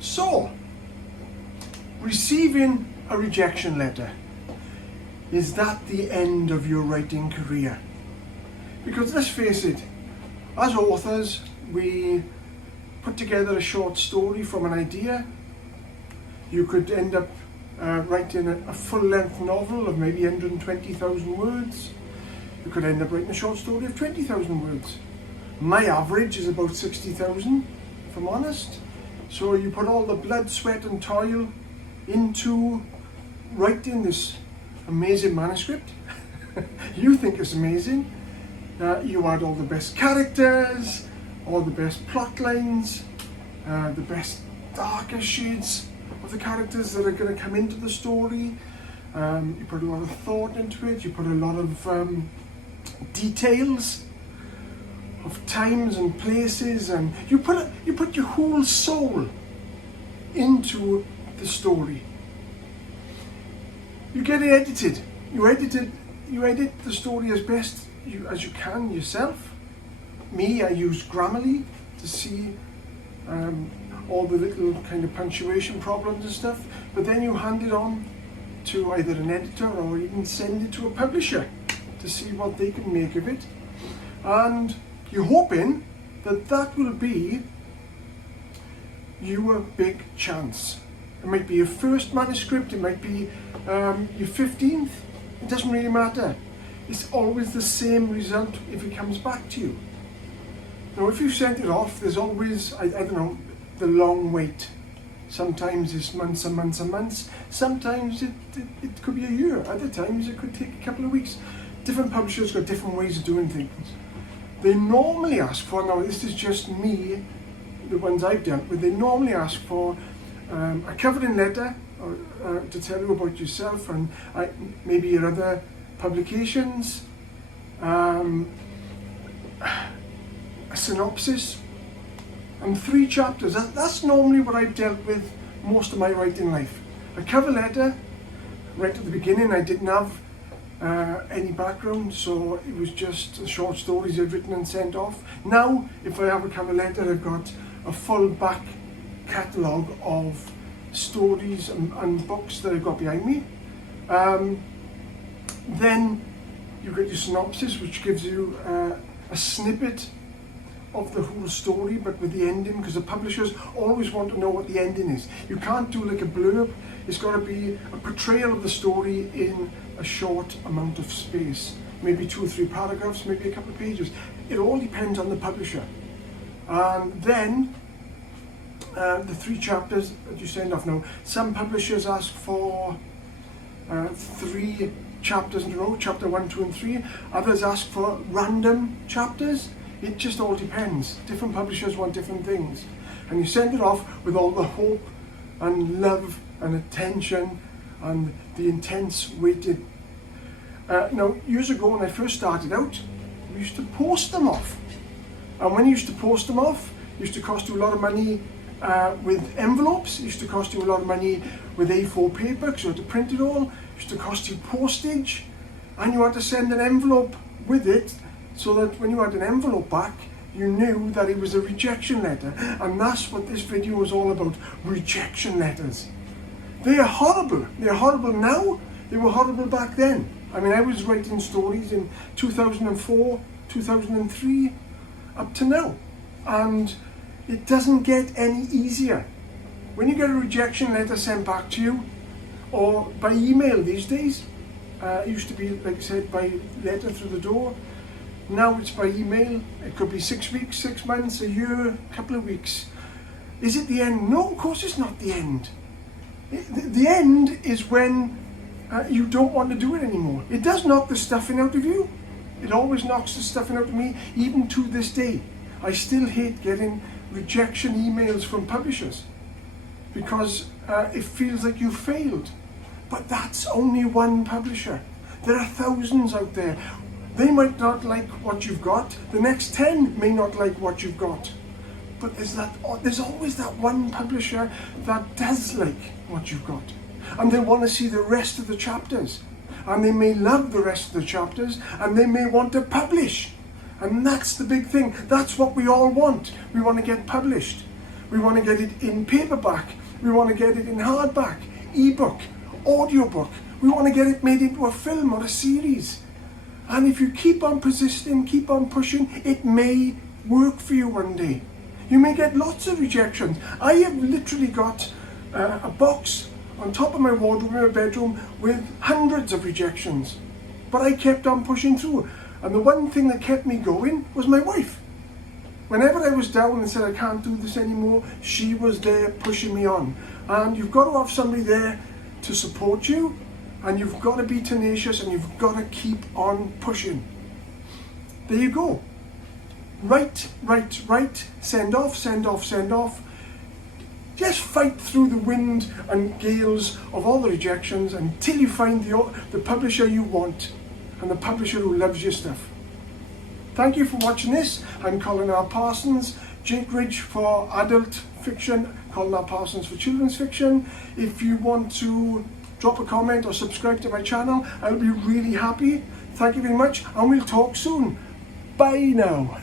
So, receiving a rejection letter, is that the end of your writing career? Because let's face it, as authors, we put together a short story from an idea. You could end up writing a full-length novel of maybe 120,000 words. You could end up writing a short story of 20,000 words. My average is about 60,000, if I'm honest. So you put all the blood, sweat and toil into writing this amazing manuscript. You think it's amazing. You add all the best characters, all the best plot lines, the best darker shades of the characters that are going to come into the story. You put a lot of thought into it. You put a lot of details of times and places, and you put your whole soul into the story. You get it edited. You edit the story as best as you can yourself. Me, I use Grammarly to see all the little kind of punctuation problems and stuff, but then you hand it on to either an editor or even send it to a publisher to see what they can make of it. And you're hoping that that will be your big chance. It might be your first manuscript, it might be your 15th, it doesn't really matter. It's always the same result if it comes back to you. Now if you've sent it off, there's always, I don't know, the long wait. Sometimes it's months and months and months. Sometimes it could be a year. Other times it could take a couple of weeks. Different publishers got different ways of doing things. They normally ask for, now this is just me, the ones I've dealt with, they normally ask for a covering letter to tell you about yourself and maybe your other publications, a synopsis, and 3 chapters. That's normally what I've dealt with most of my writing life. A cover letter, right at the beginning I didn't have any background, so it was just short stories I've written and sent off. Now, if I have a cover letter, I've got a full back catalogue of stories and books that I've got behind me. Then you've got your synopsis, which gives you a snippet of the whole story, but with the ending, because the publishers always want to know what the ending is. You can't do like a blurb. It's got to be a portrayal of the story in a short amount of space, maybe 2 or 3 paragraphs, maybe a couple of pages. It all depends on the publisher. And then the 3 chapters that you send off. Now, some publishers ask for 3 chapters in a row, chapter 1, 2 and 3. Others ask for random chapters. It just all depends. Different publishers want different things. And you send it off with all the hope and love and attention and the intense waiting. Now, years ago when I first started out, we used to post them off. And when you used to post them off, it used to cost you a lot of money with envelopes. It used to cost you a lot of money with A4 paper, because you had to print it all. It used to cost you postage. And you had to send an envelope with it, so that when you had an envelope back, you knew that it was a rejection letter. And that's what this video is all about, rejection letters. They are horrible. They're horrible now. They were horrible back then. I mean, I was writing stories in 2004, 2003, up to now. And it doesn't get any easier. When you get a rejection letter sent back to you, or by email these days, it used to be, like I said, by letter through the door. Now it's by email. It could be 6 weeks, 6 months, a year, a couple of weeks. Is it the end? No, of course it's not the end. The end is when you don't want to do it anymore. It does knock the stuffing out of you. It always knocks the stuffing out of me, even to this day. I still hate getting rejection emails from publishers because it feels like you failed. But that's only one publisher. There are thousands out there. They might not like what you've got. The next 10 may not like what you've got. But there's always that one publisher that does like what you've got. And they want to see the rest of the chapters. And they may love the rest of the chapters, and they may want to publish. And that's the big thing. That's what we all want. We want to get published. We want to get it in paperback. We want to get it in hardback, ebook, audiobook. We want to get it made into a film or a series. And if you keep on persisting, keep on pushing, it may work for you one day. You may get lots of rejections. I have literally got a box on top of my wardrobe in my bedroom with hundreds of rejections. But I kept on pushing through. And the one thing that kept me going was my wife. Whenever I was down and said I can't do this anymore, she was there pushing me on. And you've got to have somebody there to support you, and you've got to be tenacious, and you've got to keep on pushing. There you go. Write, write, write, send off, send off, send off. Just fight through the wind and gales of all the rejections until you find the publisher you want and the publisher who loves your stuff. Thank you for watching this. I'm Colin R. Parsons, Jake Ridge for adult fiction, Colin R. Parsons for children's fiction. If you want to drop a comment or subscribe to my channel, I'll be really happy. Thank you very much, and we'll talk soon. Bye now.